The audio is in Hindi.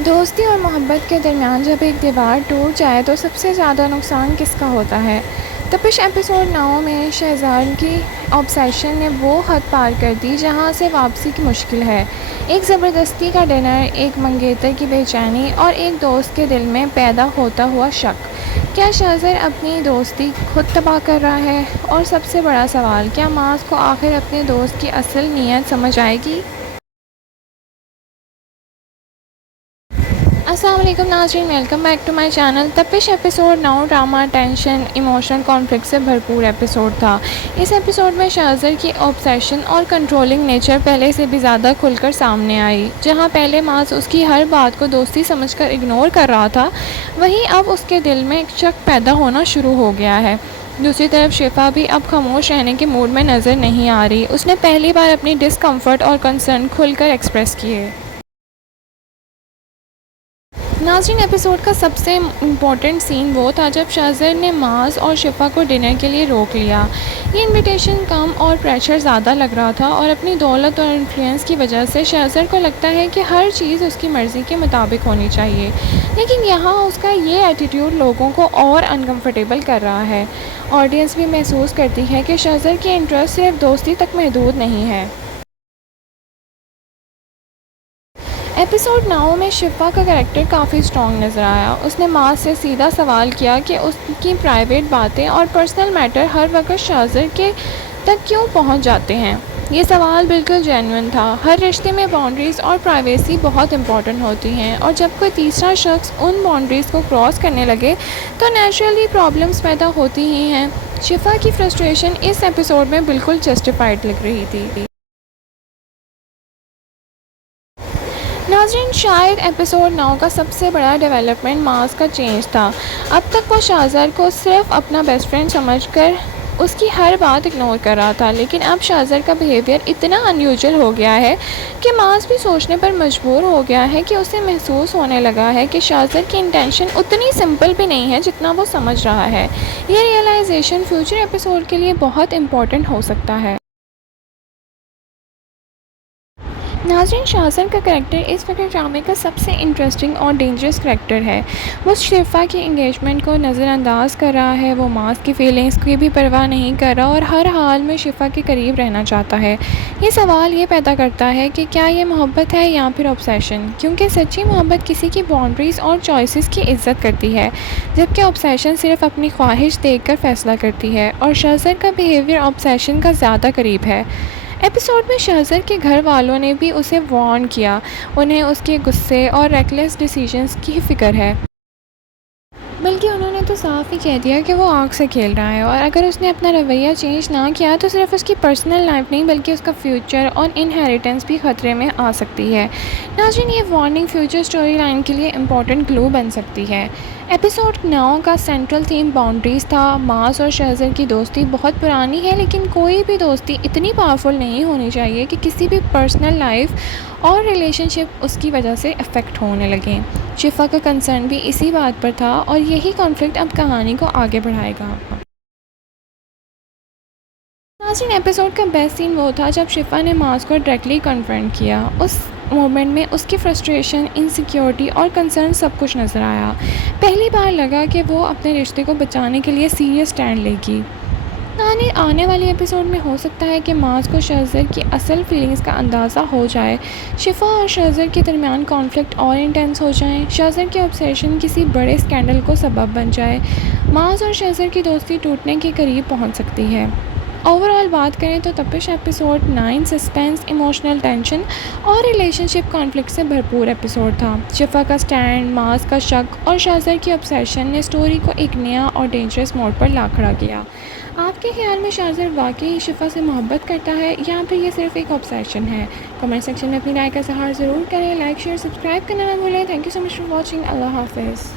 दोस्ती और मोहब्बत के दरमियान जब एक दीवार टूट जाए तो सबसे ज़्यादा नुकसान किसका होता है। तपिश एपिसोड 9 में शहजाद की ऑब्सेशन ने वो हद पार कर दी जहाँ से वापसी की मुश्किल है। एक ज़बरदस्ती का डिनर, एक मंगेतर की बेचैनी और एक दोस्त के दिल में पैदा होता हुआ शक। क्या शहजाद अपनी दोस्ती खुद तबाह कर रहा है? और सबसे बड़ा सवाल, क्या मास को आखिर अपने दोस्त की असल नीयत समझ आएगी? अस्सलाम वालेकुम नाज़रीन, welcome back to my channel. Tapish episode 9 drama, tension, emotional conflict से भरपूर एपिसोड था। इस एपिसोड में शहजाद की ऑब्सेशन और कंट्रोलिंग नेचर पहले से भी ज़्यादा खुलकर सामने आई। जहां पहले मास उसकी हर बात को दोस्ती समझकर इग्नोर कर रहा था, वहीं अब उसके दिल में एक शक पैदा होना शुरू हो गया है। दूसरी तरफ शिफा भी अब खामोश रहने के मूड में नज़र नहीं आ रही। उसने पहली बार अपनी डिस्कम्फर्ट और कंसर्न खुलकर एक्सप्रेस किए। नाज़रीन, एपिसोड का सबसे इम्पोर्टेंट सीन वो था जब शहजाद ने मास और शिफा को डिनर के लिए रोक लिया। ये इनविटेशन कम और प्रेशर ज़्यादा लग रहा था और अपनी दौलत और इन्फ्लुएंस की वजह से शहजाद को लगता है कि हर चीज़ उसकी मर्ज़ी के मुताबिक होनी चाहिए। लेकिन यहाँ उसका ये एटीट्यूड लोगों को और अनकम्फर्टेबल कर रहा है। ऑडियंस भी महसूस करती है कि शहजाद की इंटरेस्ट सिर्फ दोस्ती तक महदूद नहीं है। एपिसोड 9 में शिफा का कैरेक्टर काफ़ी स्ट्रॉन्ग नज़र आया। उसने मास से सीधा सवाल किया कि उसकी प्राइवेट बातें और पर्सनल मैटर हर वक्त शहजाद के तक क्यों पहुंच जाते हैं। ये सवाल बिल्कुल जेन्युइन था। हर रिश्ते में बाउंड्रीज़ और प्राइवेसी बहुत इंपॉर्टेंट होती हैं, और जब कोई तीसरा शख्स उन बाउंड्रीज़ को क्रॉस करने लगे तो नेचुरली प्रॉब्लम्स पैदा होती ही हैं। शिफा की फ्रस्ट्रेशन इस एपिसोड में बिल्कुल जस्टिफाइड लग रही थी। नाज़रीन, शायद एपिसोड 9 का सबसे बड़ा डेवलपमेंट मास का चेंज था। अब तक वो शहजाद को सिर्फ अपना बेस्ट फ्रेंड समझकर उसकी हर बात इग्नोर कर रहा था, लेकिन अब शहजाद का बिहेवियर इतना अनयूजुअल हो गया है कि मास भी सोचने पर मजबूर हो गया है कि उसे महसूस होने लगा है कि शहजाद की इंटेंशन उतनी सिंपल भी नहीं है जितना वो समझ रहा है। ये रियलाइजेशन फ्यूचर एपिसोड के लिए बहुत इम्पोर्टेंट हो सकता है। नाज़रीन, शहजाद का करैक्टर इस वक्त ड्रामे का सबसे इंटरेस्टिंग और डेंजरस करैक्टर है। वो शिफा की एंगेजमेंट को नज़रअंदाज कर रहा है, वो मास की फीलिंग्स की भी परवाह नहीं कर रहा और हर हाल में शिफा के करीब रहना चाहता है। ये सवाल ये पैदा करता है कि क्या ये मोहब्बत है या फिर ऑब्सेशन, क्योंकि सच्ची मोहब्बत किसी की बाउंड्रीज़ और चॉइसेस की इज्जत करती है, जबकि ऑब्सेशन सिर्फ अपनी ख्वाहिश देखकर फैसला करती है। और शहजाद का बिहेवियर ऑब्सेशन का ज़्यादा करीब है। एपिसोड में शहजाद के घर वालों ने भी उसे वार्न किया। उन्हें उसके गुस्से और रेकलेस डिसीजंस की फ़िक्र है, बल्कि उन्होंने तो साफ ही कह दिया कि वो आग से खेल रहा है, और अगर उसने अपना रवैया चेंज ना किया तो सिर्फ उसकी पर्सनल लाइफ नहीं बल्कि उसका फ्यूचर और इनहेरिटेंस भी ख़तरे में आ सकती है। नाज़रीन, ये वार्निंग फ्यूचर स्टोरी लाइन के लिए इम्पोर्टेंट क्लू बन सकती है। एपिसोड 9 का सेंट्रल थीम बाउंड्रीज़ था। मास और शहजाद की दोस्ती बहुत पुरानी है, लेकिन कोई भी दोस्ती इतनी पावरफुल नहीं होनी चाहिए कि किसी भी पर्सनल लाइफ और रिलेशनशिप उसकी वजह से अफेक्ट होने लगे। शिफा का कंसर्न भी इसी बात पर था, और यही कॉन्फ्लिक्ट अब कहानी को आगे बढ़ाएगा। नाज़रीन, एपिसोड का बेस्ट सीन वो था जब शिफा ने मास को डायरेक्टली कन्फ्रंट किया। उस मोमेंट में उसकी फ्रस्ट्रेशन, इनसिक्योरिटी और कंसर्न सब कुछ नज़र आया। पहली बार लगा कि वो अपने रिश्ते को बचाने के लिए सीरियस स्टैंड लेगी। आने वाले एपिसोड में हो सकता है कि मास को शहजाद की असल फीलिंग्स का अंदाज़ा हो जाए। शिफा और शहजाद के दरमियान कॉन्फ्लिक्ट और इंटेंस हो जाए। शहजाद की ऑब्सेशन किसी बड़े स्कैंडल को सबब बन जाए। मास और शहजाद की दोस्ती टूटने के करीब पहुंच सकती है। ओवरऑल बात करें तो तपिश एपिसोड 9 सस्पेंस, इमोशनल टेंशन और रिलेशनशिप कॉन्फ्लिक्ट से भरपूर एपिसोड था। शिफा का स्टैंड, मास का शक और शहजाद की ऑब्सेशन ने स्टोरी को एक नया और डेंजरस मोड पर ला खड़ा किया। आपके ख्याल में शहजाद वाकई शिफा से मोहब्बत करता है या फिर ये सिर्फ एक ऑब्सेशन है? कमेंट सेक्शन में अपनी राय का इज़हार ज़रूर करें। लाइक, शेयर, सब्सक्राइब करना ना भूलें। Thank you so much for watching. अल्लाह हाफिज़।